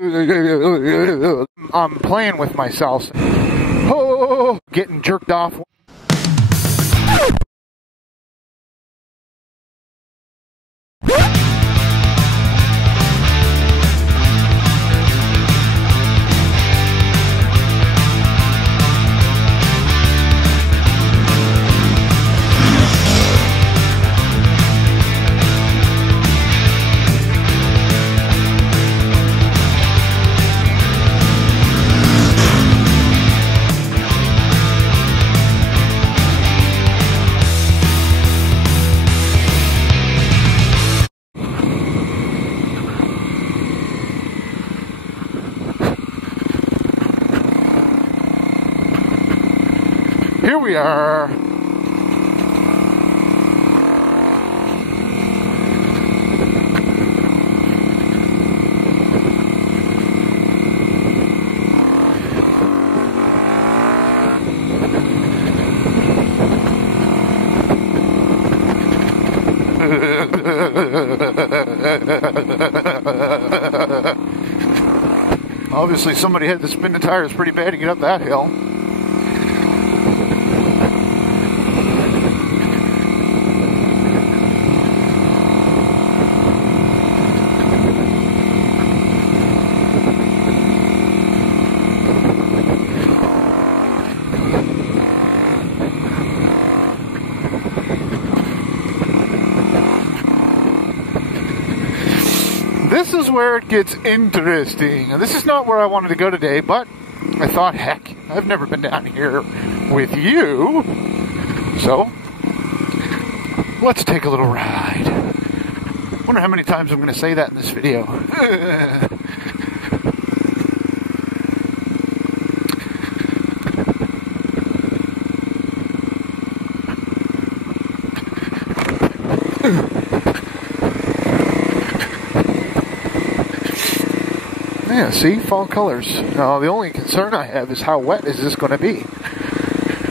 I'm playing with myself. Oh, getting jerked off. Here we are. Obviously somebody had to spin the tires pretty bad to get up that hill. This is where it gets interesting. Now, this is not where I wanted to go today, but I thought, heck, I've never been down here with you, so let's take a little ride. Wonder how many times I'm going to say that in this video. Yeah, see? Fall colors. Now, the only concern I have is how wet is this going to be?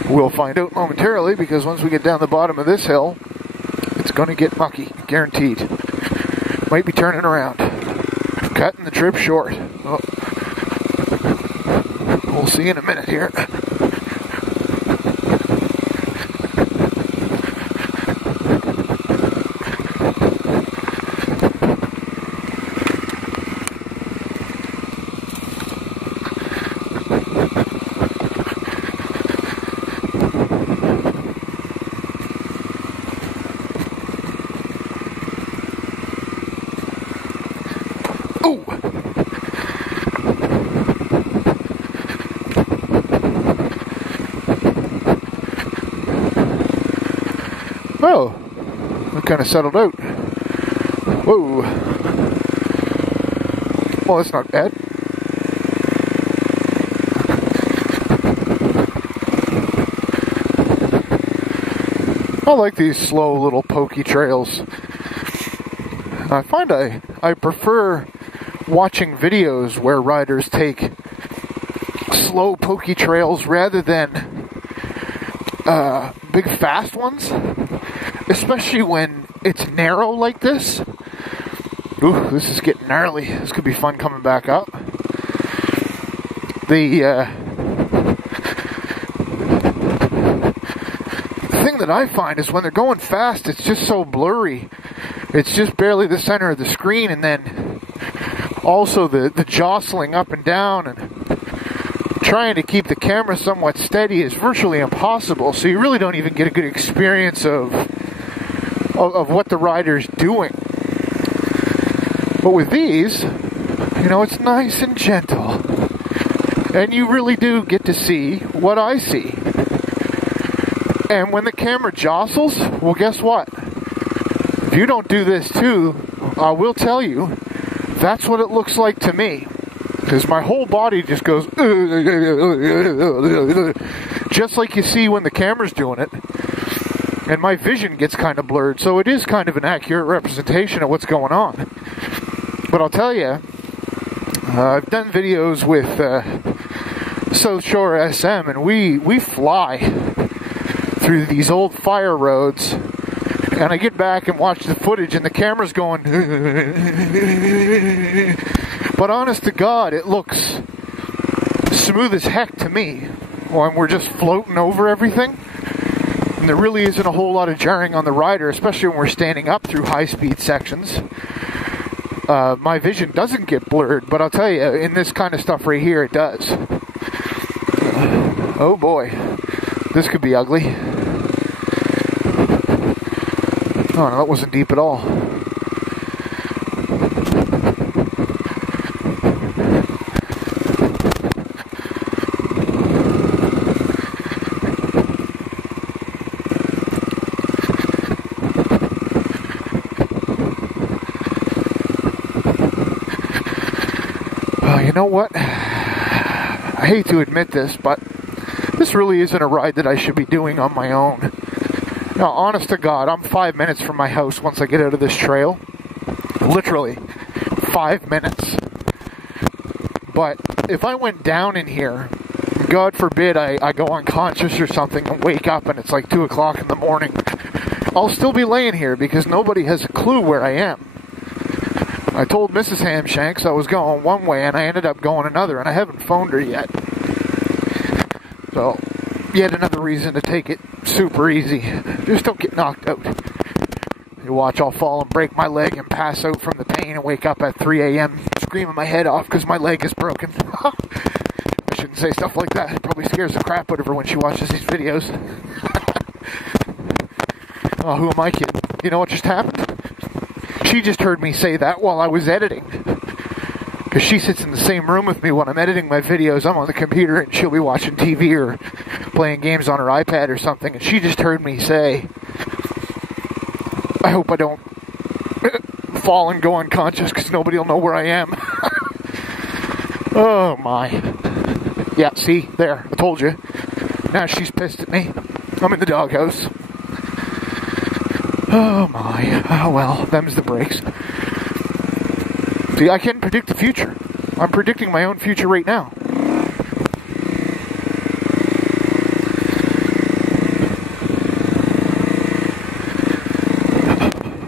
We'll find out momentarily, because once we get down the bottom of this hill, it's going to get mucky. Guaranteed. Might be turning around. Cutting the trip short. Oh. We'll see in a minute here. Oh, we kind of settled out. Whoa. Well, that's not bad. I like these slow little pokey trails. I find I prefer watching videos where riders take slow pokey trails rather than big fast ones. Especially when it's narrow like this. Ooh, this is getting gnarly. This could be fun coming back up. The thing that I find is when they're going fast, it's just so blurry. It's just barely the center of the screen, and then also the jostling up and down and trying to keep the camera somewhat steady is virtually impossible. So you really don't even get a good experience of what the rider's doing. But with these, you know, it's nice and gentle. And you really do get to see what I see. And when the camera jostles, well, guess what? If you don't do this too, I will tell you, that's what it looks like to me. Because my whole body just goes, just like you see when the camera's doing it. And my vision gets kind of blurred, so it is kind of an accurate representation of what's going on. But I'll tell you, I've done videos with South Shore SM, and we fly through these old fire roads, and I get back and watch the footage, and the camera's going, But honest to God, it looks smooth as heck to me when we're just floating over everything. And there really isn't a whole lot of jarring on the rider, especially when we're standing up through high-speed sections. My vision doesn't get blurred, but I'll tell you, in this kind of stuff right here, it does. Oh boy, this could be ugly. Oh no, that wasn't deep at all. You know what? I hate to admit this, but this really isn't a ride that I should be doing on my own. Now, honest to God, I'm 5 minutes from my house once I get out of this trail. Literally, 5 minutes. But if I went down in here, God forbid I go unconscious or something and wake up and it's like 2 o'clock in the morning, I'll still be laying here because nobody has a clue where I am. I told Mrs. HamShanks I was going one way and I ended up going another, and I haven't phoned her yet. So, yet another reason to take it super easy. Just don't get knocked out. You watch, I'll fall and break my leg and pass out from the pain and wake up at 3 a.m. screaming my head off because my leg is broken. I shouldn't say stuff like that. It probably scares the crap out of her when she watches these videos. Oh, who am I kidding? You know what just happened? She just heard me say that while I was editing. Because she sits in the same room with me when I'm editing my videos. I'm on the computer and she'll be watching TV or playing games on her iPad or something. And she just heard me say, I hope I don't fall and go unconscious because nobody will know where I am. Oh my. Yeah, see, there, I told you. Now she's pissed at me. I'm in the doghouse. Oh my, oh well, them's the breaks. See, I can't predict the future. I'm predicting my own future right now.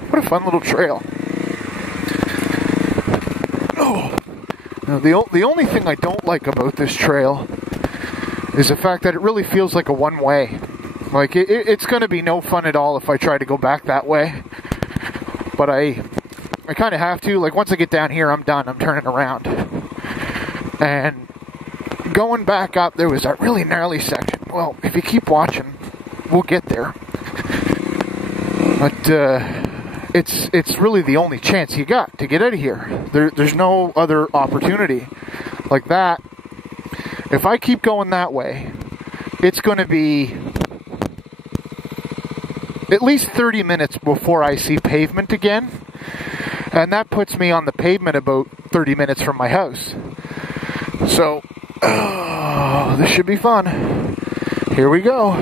What a fun little trail. Oh. Now, the only thing I don't like about this trail is the fact that it really feels like a one-way. Like, it's going to be no fun at all if I try to go back that way. But I kind of have to. Like, once I get down here, I'm done. I'm turning around. And going back up, there was that really gnarly section. Well, if you keep watching, we'll get there. But it's really the only chance you got to get out of here. There's no other opportunity like that. If I keep going that way, it's going to be at least 30 minutes before I see pavement again. And that puts me on the pavement about 30 minutes from my house. So, this should be fun. Here we go.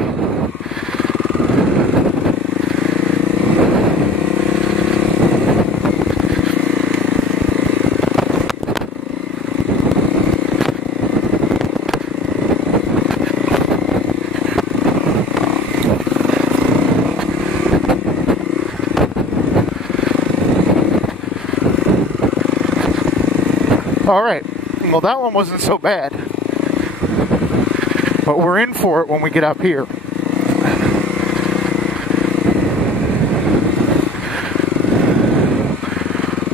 Alright, well that one wasn't so bad. But we're in for it when we get up here.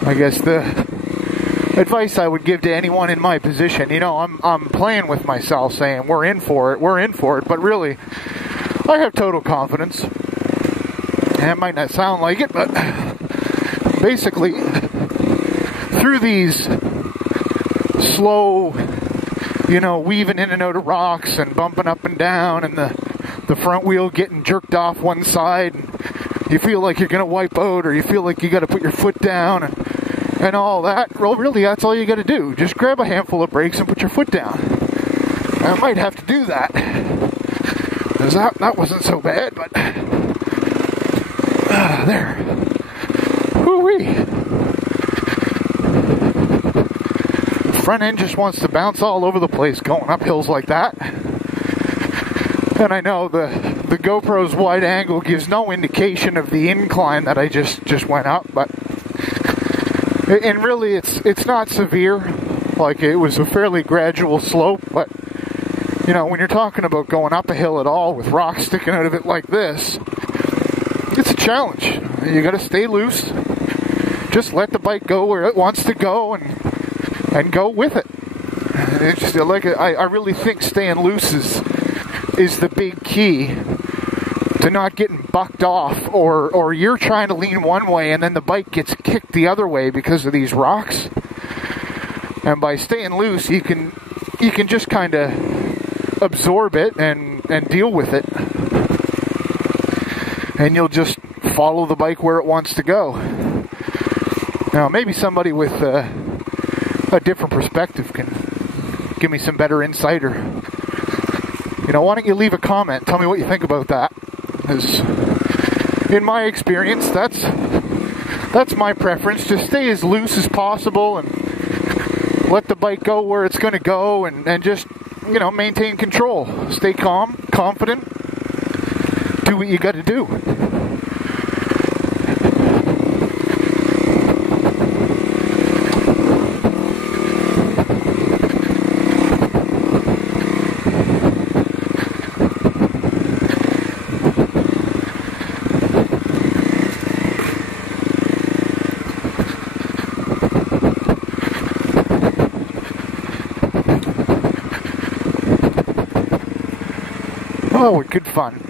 I guess the advice I would give to anyone in my position, you know, I'm playing with myself saying we're in for it, but really, I have total confidence. And it might not sound like it, but basically, through these slow, you know, weaving in and out of rocks and bumping up and down, and the front wheel getting jerked off one side, and you feel like you're gonna wipe out, or you feel like you gotta put your foot down, and all that. Well, really, that's all you gotta do. Just grab a handful of brakes and put your foot down. I might have to do that, because that wasn't so bad, but there. Whoo-wee. Front end just wants to bounce all over the place going up hills like that. And I know the GoPro's wide angle gives no indication of the incline that I just went up, but And really, it's not severe. Like, it was a fairly gradual slope, but, you know, when you're talking about going up a hill at all with rocks sticking out of it like this, it's a challenge. You gotta stay loose. Just let the bike go where it wants to go and go with it. It's just, like, I really think staying loose is the big key to not getting bucked off, or you're trying to lean one way and then the bike gets kicked the other way because of these rocks. And by staying loose, you can just kind of absorb it and deal with it, and you'll just follow the bike where it wants to go. Now, maybe somebody with a different perspective can give me some better insight, or, you know, why don't you leave a comment? Tell me what you think about that. Because in my experience, that's my preference. Just stay as loose as possible and let the bike go where it's going to go, and just, you know, maintain control. Stay calm, confident. Do what you got to do. Oh, good fun.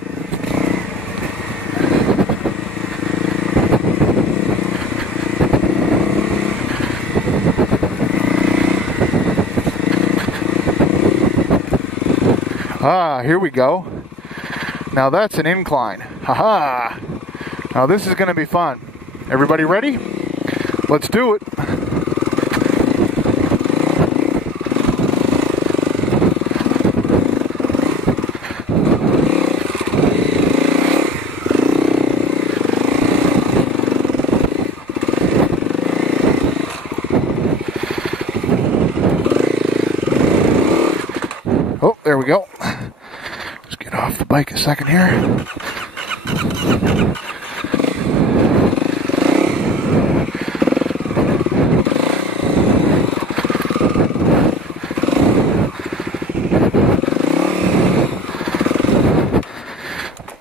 Ah, here we go. Now that's an incline. Haha. Now this is going to be fun. Everybody ready? Let's do it. Oh, there we go. Let's get off the bike a second here.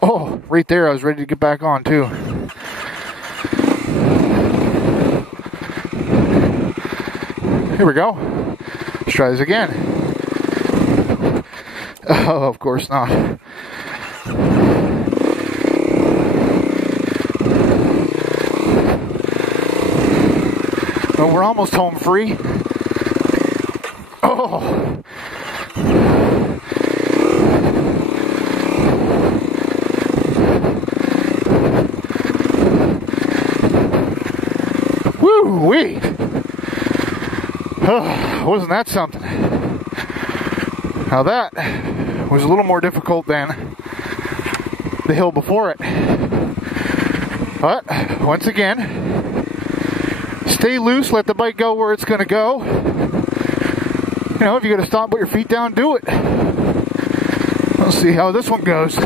Oh, right there, I was ready to get back on too. Here we go. Let's try this again. Oh, of course not. Oh, we're almost home free. Oh. Woo-wee. Oh, wasn't that something? Now that was a little more difficult than the hill before it. But, once again, stay loose, let the bike go where it's going to go. You know, if you got to stop, put your feet down, do it. We'll see how this one goes.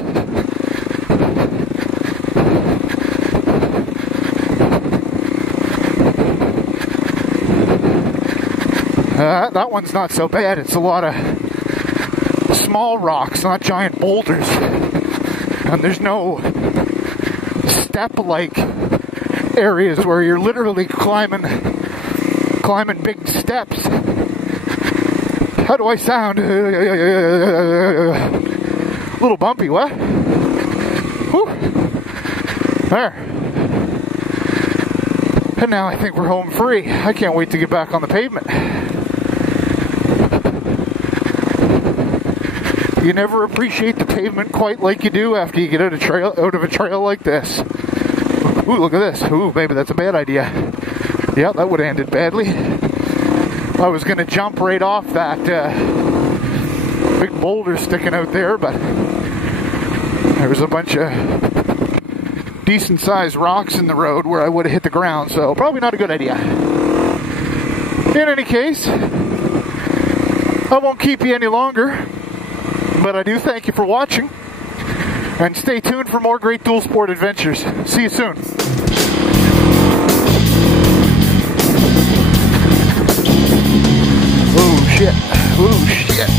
That one's not so bad. It's a lot of small rocks, not giant boulders. And there's no step-like areas where you're literally climbing big steps. How do I sound? A little bumpy, what? Whew. There. And now I think we're home free. I can't wait to get back on the pavement. You never appreciate the pavement quite like you do after you get out of a trail like this. Ooh, look at this. Ooh, maybe that's a bad idea. Yeah, that would have ended badly. I was going to jump right off that big boulder sticking out there, but there was a bunch of decent-sized rocks in the road where I would have hit the ground, so probably not a good idea. In any case, I won't keep you any longer, but I do thank you for watching, and stay tuned for more great Dualsport adventures. See you soon. shit. Ooh, shit.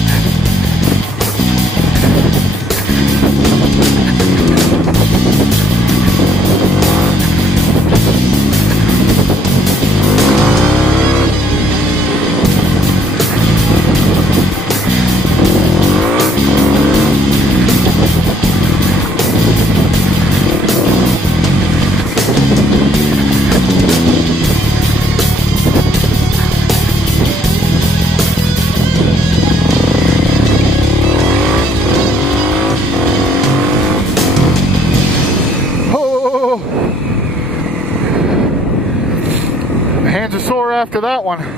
Hands are sore after that one.